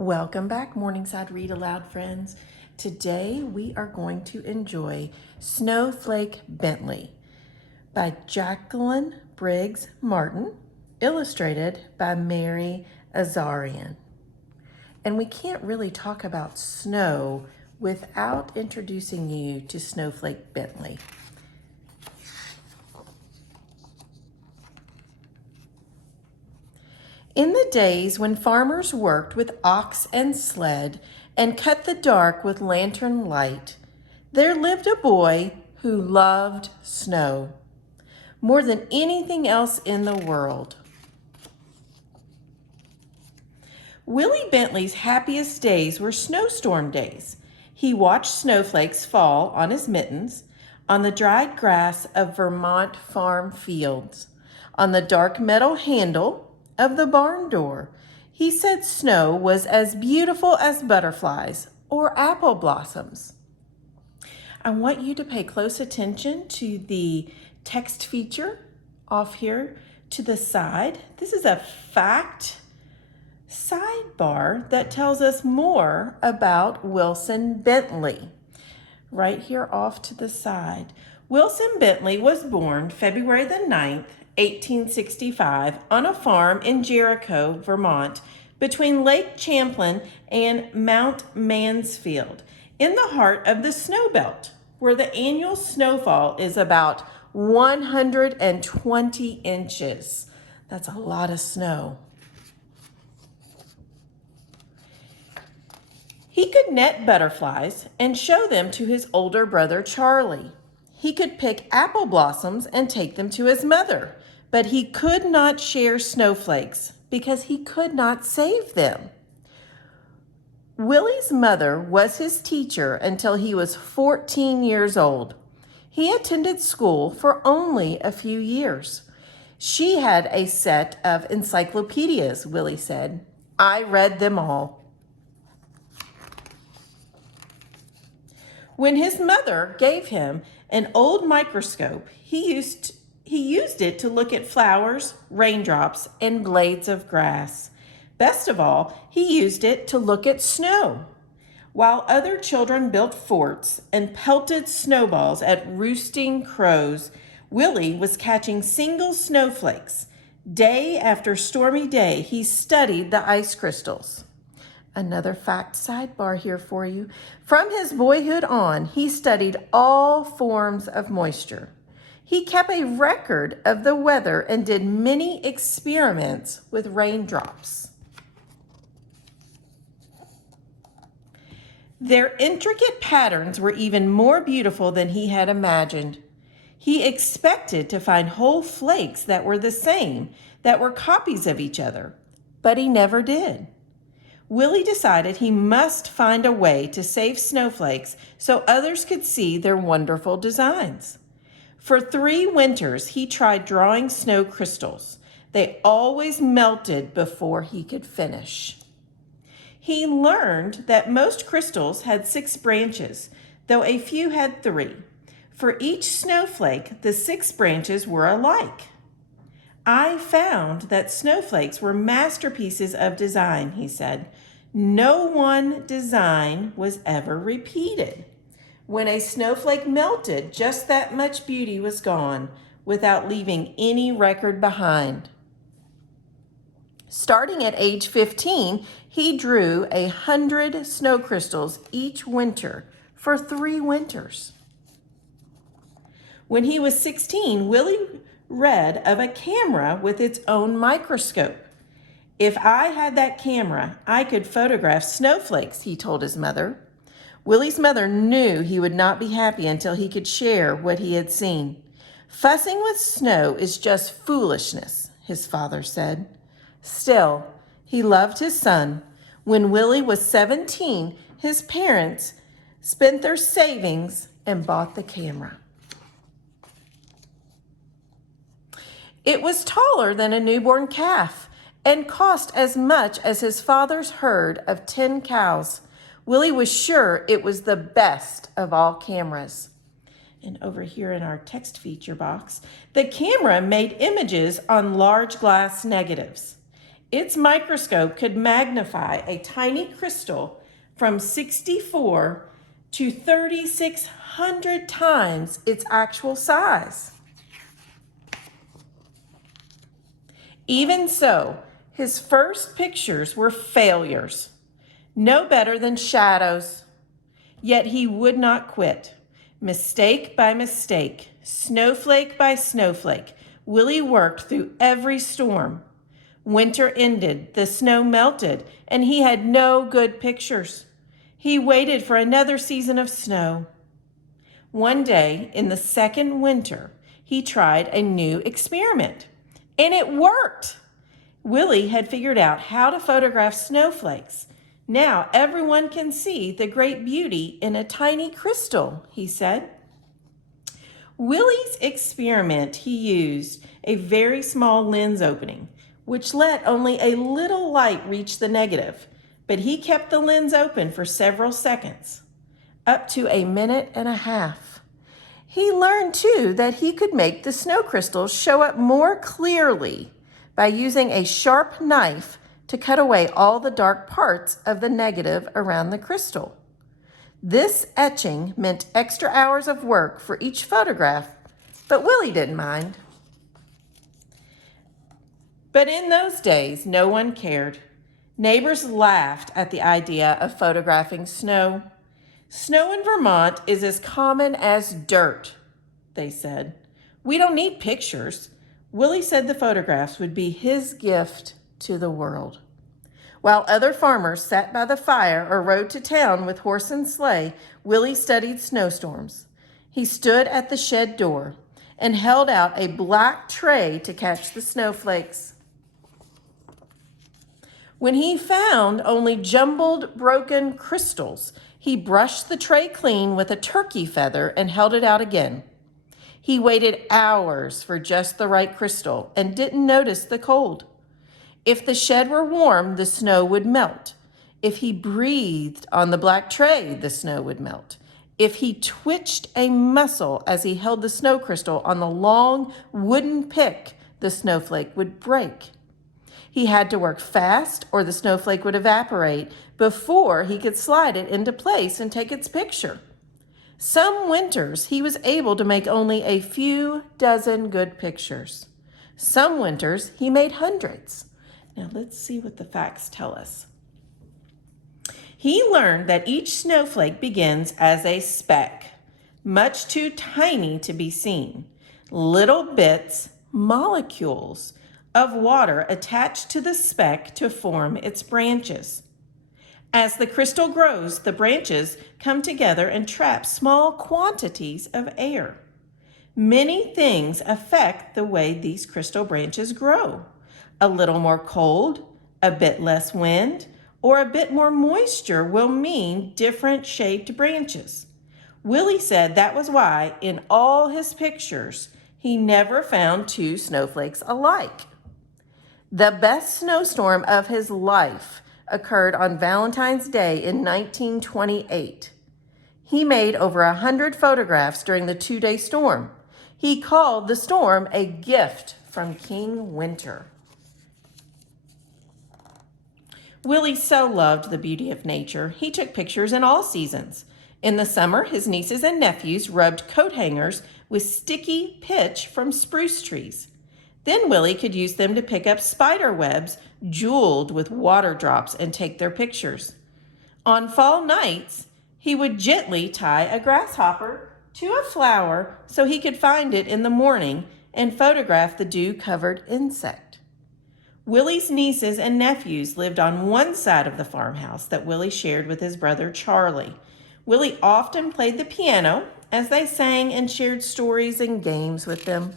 Welcome back, Morningside Read Aloud friends. Today we are going to enjoy Snowflake Bentley by Jacqueline Briggs Martin, illustrated by Mary Azarian. And we can't really talk about snow without introducing you to Snowflake Bentley. In the days when farmers worked with ox and sled and cut the dark with lantern light, there lived a boy who loved snow more than anything else in the world. Willie Bentley's happiest days were snowstorm days. He watched snowflakes fall on his mittens, on the dried grass of Vermont farm fields, on the dark metal handle of the barn door. He said snow was as beautiful as butterflies or apple blossoms. I want you to pay close attention to the text feature off here to the side. This is a fact sidebar that tells us more about Wilson Bentley. Right here off to the side. Wilson Bentley was born February the 9th, 1865, on a farm in Jericho, Vermont, between Lake Champlain and Mount Mansfield, in the heart of the snow belt, where the annual snowfall is about 120 inches. That's a lot of snow. He could net butterflies and show them to his older brother, Charlie. He could pick apple blossoms and take them to his mother, but he could not share snowflakes because he could not save them. Willie's mother was his teacher until he was 14 years old. He attended school for only a few years. She had a set of encyclopedias, Willie said. I read them all. When his mother gave him an old microscope, he used it to look at flowers, raindrops, and blades of grass. Best of all, he used it to look at snow. While other children built forts and pelted snowballs at roosting crows, Willie was catching single snowflakes. Day after stormy day, he studied the ice crystals. Another fact sidebar here for you. From his boyhood on, he studied all forms of moisture. He kept a record of the weather and did many experiments with raindrops. Their intricate patterns were even more beautiful than he had imagined. He expected to find whole flakes that were the same, that were copies of each other, but he never did. Willie decided he must find a way to save snowflakes so others could see their wonderful designs. For 3 winters, he tried drawing snow crystals. They always melted before he could finish. He learned that most crystals had 6 branches, though a few had 3. For each snowflake, the 6 branches were alike. I found that snowflakes were masterpieces of design, he said. No one design was ever repeated. When a snowflake melted, just that much beauty was gone, without leaving any record behind. Starting at age 15, he drew 100 snow crystals each winter for 3 winters. When he was 16, Willie read of a camera with its own microscope. If I had that camera, I could photograph snowflakes, he told his mother. Willie's mother knew he would not be happy until he could share what he had seen. Fussing with snow is just foolishness, his father said. Still, he loved his son. When Willie was 17, his parents spent their savings and bought the camera. It was taller than a newborn calf and cost as much as his father's herd of 10 cows. Willie was sure it was the best of all cameras. And over here in our text feature box, the camera made images on large glass negatives. Its microscope could magnify a tiny crystal from 64 to 3,600 times its actual size. Even so, his first pictures were failures, no better than shadows. Yet he would not quit. Mistake by mistake, snowflake by snowflake, Willie worked through every storm. Winter ended, the snow melted, and he had no good pictures. He waited for another season of snow. One day, in the second winter, he tried a new experiment, and it worked. Willie had figured out how to photograph snowflakes. Now everyone can see the great beauty in a tiny crystal, he said. Willie's experiment, he used a very small lens opening, which let only a little light reach the negative, but he kept the lens open for several seconds, up to a minute and a half. He learned, too, that he could make the snow crystals show up more clearly by using a sharp knife to cut away all the dark parts of the negative around the crystal. This etching meant extra hours of work for each photograph, but Willie didn't mind. But in those days, no one cared. Neighbors laughed at the idea of photographing snow. Snow in Vermont is as common as dirt, they said. We don't need pictures. Willie said the photographs would be his gift to the world. While other farmers sat by the fire or rode to town with horse and sleigh, Willie studied snowstorms. He stood at the shed door and held out a black tray to catch the snowflakes. When he found only jumbled, broken crystals, he brushed the tray clean with a turkey feather and held it out again. He waited hours for just the right crystal and didn't notice the cold. If the shed were warm, the snow would melt. If he breathed on the black tray, the snow would melt. If he twitched a muscle as he held the snow crystal on the long wooden pick, the snowflake would break. He had to work fast or the snowflake would evaporate before he could slide it into place and take its picture. Some winters, he was able to make only a few dozen good pictures. Some winters, he made hundreds. Now let's see what the facts tell us. He learned that each snowflake begins as a speck, much too tiny to be seen. Little bits, molecules of water attached to the speck to form its branches. As the crystal grows, the branches come together and trap small quantities of air. Many things affect the way these crystal branches grow. A little more cold, a bit less wind, or a bit more moisture will mean different shaped branches. Willie said that was why, in all his pictures, he never found two snowflakes alike. The best snowstorm of his life occurred on Valentine's Day in 1928. He made over 100 photographs during the 2-day storm. He called the storm a gift from King Winter. Willie so loved the beauty of nature, he took pictures in all seasons. In the summer, his nieces and nephews rubbed coat hangers with sticky pitch from spruce trees. Then Willie could use them to pick up spider webs jeweled with water drops and take their pictures. On fall nights, he would gently tie a grasshopper to a flower so he could find it in the morning and photograph the dew-covered insect. Willie's nieces and nephews lived on one side of the farmhouse that Willie shared with his brother Charlie. Willie often played the piano as they sang and shared stories and games with them.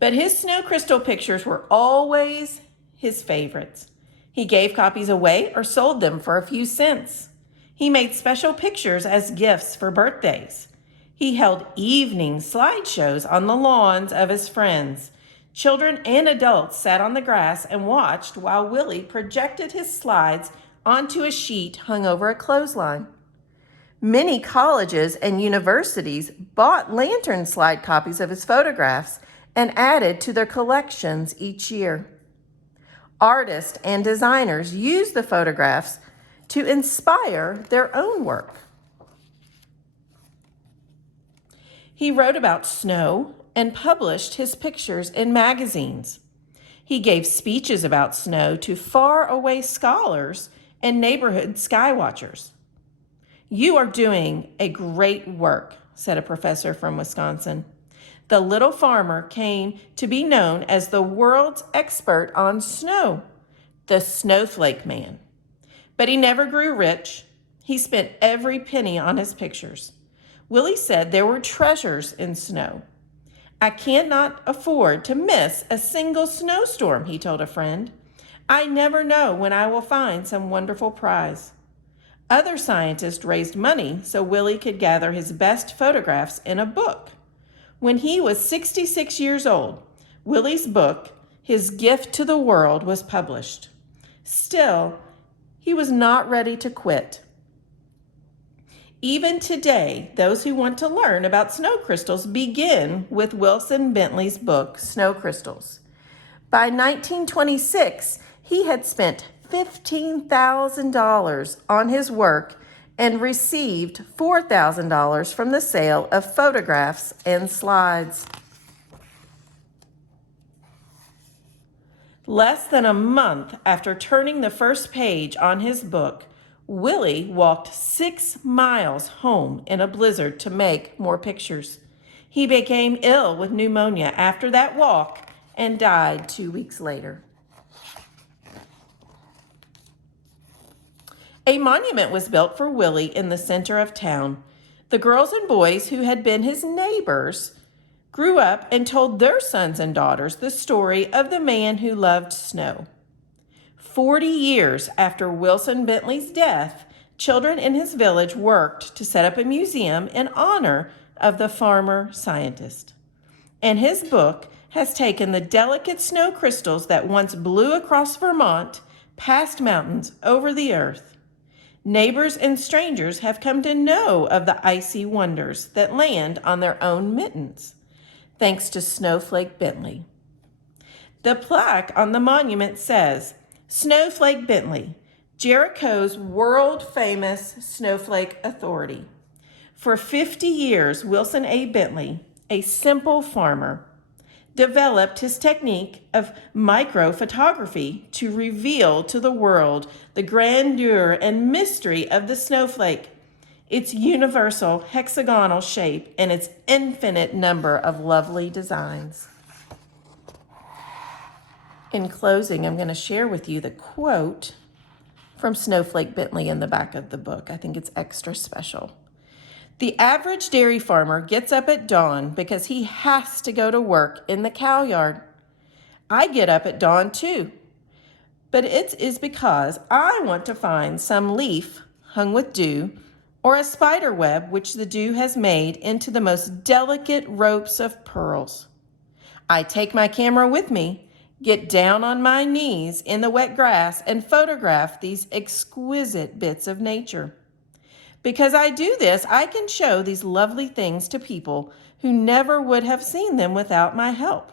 But his snow crystal pictures were always his favorites. He gave copies away or sold them for a few cents. He made special pictures as gifts for birthdays. He held evening slideshows on the lawns of his friends. Children and adults sat on the grass and watched while Willie projected his slides onto a sheet hung over a clothesline. Many colleges and universities bought lantern slide copies of his photographs and added to their collections each year. Artists and designers used the photographs to inspire their own work. He wrote about snow and published his pictures in magazines. He gave speeches about snow to faraway scholars and neighborhood sky watchers. "You are doing a great work," said a professor from Wisconsin. The little farmer came to be known as the world's expert on snow, the Snowflake Man. But he never grew rich. He spent every penny on his pictures. Willie said there were treasures in snow. "I cannot afford to miss a single snowstorm," he told a friend. "I never know when I will find some wonderful prize." Other scientists raised money so Willie could gather his best photographs in a book. When he was 66 years old, Willie's book, His Gift to the World, was published. Still, he was not ready to quit. Even today, those who want to learn about snow crystals begin with Wilson Bentley's book, Snow Crystals. By 1926, he had spent $15,000 on his work and received $4,000 from the sale of photographs and slides. Less than a month after turning the first page on his book, Willie walked 6 miles home in a blizzard to make more pictures. He became ill with pneumonia after that walk and died 2 weeks later. A monument was built for Willie in the center of town. The girls and boys who had been his neighbors grew up and told their sons and daughters the story of the man who loved snow. 40 years after Wilson Bentley's death, children in his village worked to set up a museum in honor of the farmer scientist. And his book has taken the delicate snow crystals that once blew across Vermont, past mountains, over the earth. Neighbors and strangers have come to know of the icy wonders that land on their own mittens, thanks to Snowflake Bentley. The plaque on the monument says, "Snowflake Bentley, Jericho's world-famous snowflake authority." For 50 years, Wilson A. Bentley, a simple farmer, developed his technique of microphotography to reveal to the world the grandeur and mystery of the snowflake, its universal hexagonal shape, and its infinite number of lovely designs. In closing, I'm going to share with you the quote from Snowflake Bentley in the back of the book. I think it's extra special. "The average dairy farmer gets up at dawn because he has to go to work in the cow yard. I get up at dawn too, but it is because I want to find some leaf hung with dew or a spider web which the dew has made into the most delicate ropes of pearls. I take my camera with me, get down on my knees in the wet grass, and photograph these exquisite bits of nature. Because I do this, I can show these lovely things to people who never would have seen them without my help.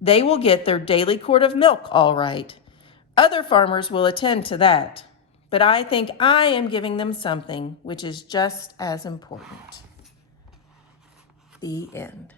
They will get their daily quart of milk all right. Other farmers will attend to that. But I think I am giving them something which is just as important." The end.